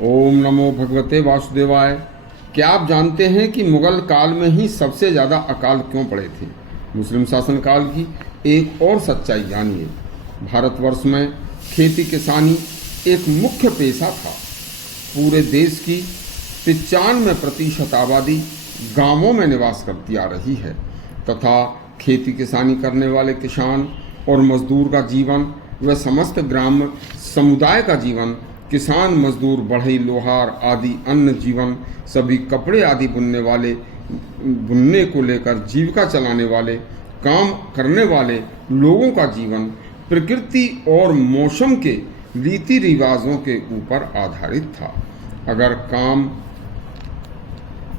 ओम नमो भगवते वासुदेवाय। क्या आप जानते हैं कि मुगल काल में ही सबसे ज़्यादा अकाल क्यों पड़े थे? मुस्लिम शासनकाल की एक और सच्चाई जानिए। भारतवर्ष में खेती किसानी एक मुख्य पेशा था। पूरे देश की 95% आबादी गांवों में निवास करती आ रही है तथा खेती किसानी करने वाले किसान और मजदूर का जीवन व समस्त ग्राम समुदाय का जीवन, किसान मजदूर बढ़ई लोहार आदि अन्य जीवन, सभी कपड़े आदि बुनने को लेकर जीविका चलाने वाले काम करने वाले लोगों का जीवन प्रकृति और मौसम के रीति रिवाजों के ऊपर आधारित था।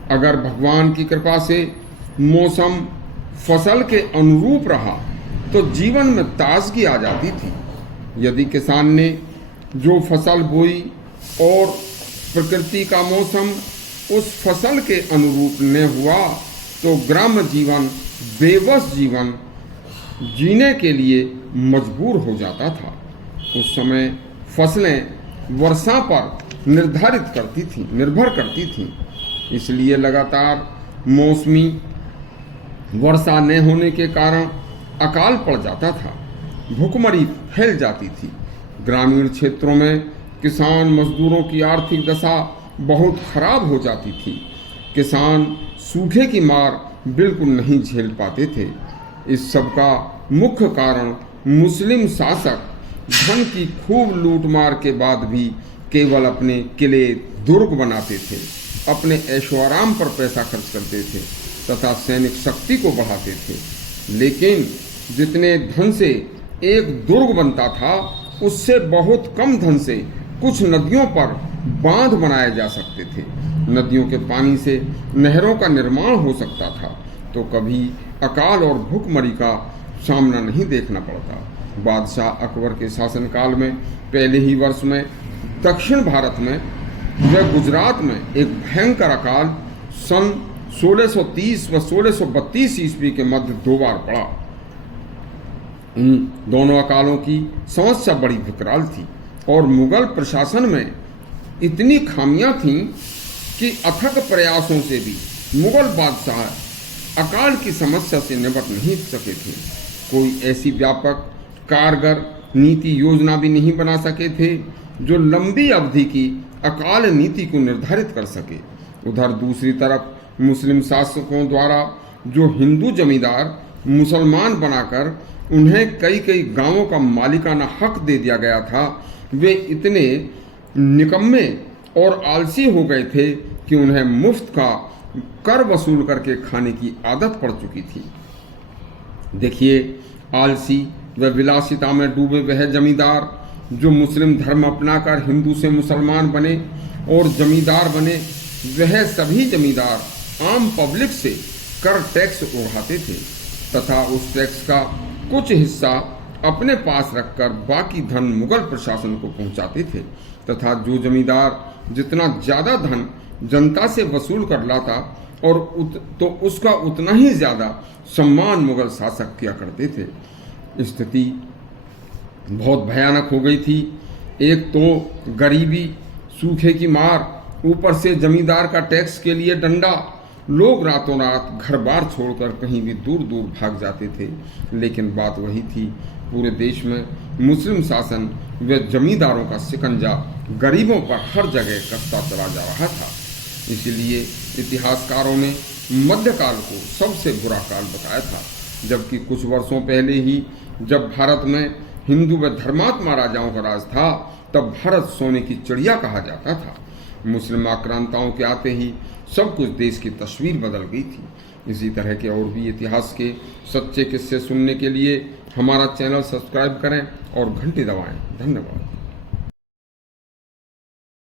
अगर भगवान की कृपा से मौसम फसल के अनुरूप रहा तो जीवन में ताजगी आ जाती थी। यदि किसान ने जो फसल बोई और प्रकृति का मौसम उस फसल के अनुरूप न हुआ तो ग्राम्य जीवन बेबस जीवन जीने के लिए मजबूर हो जाता था। उस समय फसलें वर्षा पर निर्भर करती थीं। इसलिए लगातार मौसमी वर्षा न होने के कारण अकाल पड़ जाता था, भूखमरी फैल जाती थी। ग्रामीण क्षेत्रों में किसान मजदूरों की आर्थिक दशा बहुत खराब हो जाती थी। किसान सूखे की मार बिल्कुल नहीं झेल पाते थे। इस सब का मुख्य कारण मुस्लिम शासक धन की खूब लूटमार के बाद भी केवल अपने किले दुर्ग बनाते थे, अपने ऐशो आराम पर पैसा खर्च करते थे तथा सैनिक शक्ति को बढ़ाते थे। लेकिन जितने धन से एक दुर्ग बनता था उससे बहुत कम धन से कुछ नदियों पर बांध बनाए जा सकते थे। नदियों के पानी से नहरों का निर्माण हो सकता था तो कभी अकाल और भूखमरी का सामना नहीं देखना पड़ता। बादशाह अकबर के शासनकाल में पहले ही वर्ष में दक्षिण भारत में व गुजरात में एक भयंकर अकाल सन 1630 व 1632 ईस्वी के मध्य 2 बार पड़ा। इन दोनों अकालों की समस्या बड़ी विकराल थी और मुगल प्रशासन में इतनी खामियां थीं कि अथक प्रयासों से भी मुगल बादशाह अकाल की समस्या से निपट नहीं सके थे। कोई ऐसी व्यापक कारगर नीति योजना भी नहीं बना सके थे जो लंबी अवधि की अकाल नीति को निर्धारित कर सके। उधर दूसरी तरफ मुस्लिम शासकों द्वारा जो हिंदू जमींदार मुसलमान बनाकर उन्हें कई गांवों का मालिकाना हक दे दिया गया था, वे इतने निकम्मे और आलसी हो गए थे कि उन्हें मुफ्त का कर वसूल करके खाने की आदत पड़ चुकी थी। देखिए, आलसी व विलासिता में डूबे वह जमींदार जो मुस्लिम धर्म अपनाकर हिंदू से मुसलमान बने और जमींदार बने, वह सभी जमींदार आम पब्लिक से कर टैक्स उठाते थे तथा उस टैक्स का कुछ हिस्सा अपने पास रखकर बाकी धन मुगल प्रशासन को पहुंचाते थे तथा जो जमींदार जितना ज्यादा धन जनता से वसूल कर लाता और तो उसका उतना ही ज्यादा सम्मान मुगल शासक किया करते थे। स्थिति बहुत भयानक हो गई थी। एक तो गरीबी, सूखे की मार, ऊपर से जमींदार का टैक्स के लिए डंडा। लोग रातों रात घर बार छोड़कर कहीं भी दूर दूर भाग जाते थे। लेकिन बात वही थी, पूरे देश में मुस्लिम शासन व जमींदारों का शिकंजा गरीबों पर हर जगह कसता चला जा रहा था। इसलिए इतिहासकारों ने मध्यकाल को सबसे बुरा काल बताया था, जबकि कुछ वर्षों पहले ही जब भारत में हिंदू व धर्मात्मा राजाओं का राज था तब भारत सोने की चिड़िया कहा जाता था। मुस्लिम आक्रांताओं के आते ही सब कुछ देश की तस्वीर बदल गई थी। इसी तरह के और भी इतिहास के सच्चे किस्से सुनने के लिए हमारा चैनल सब्सक्राइब करें और घंटी दबाएं। धन्यवाद।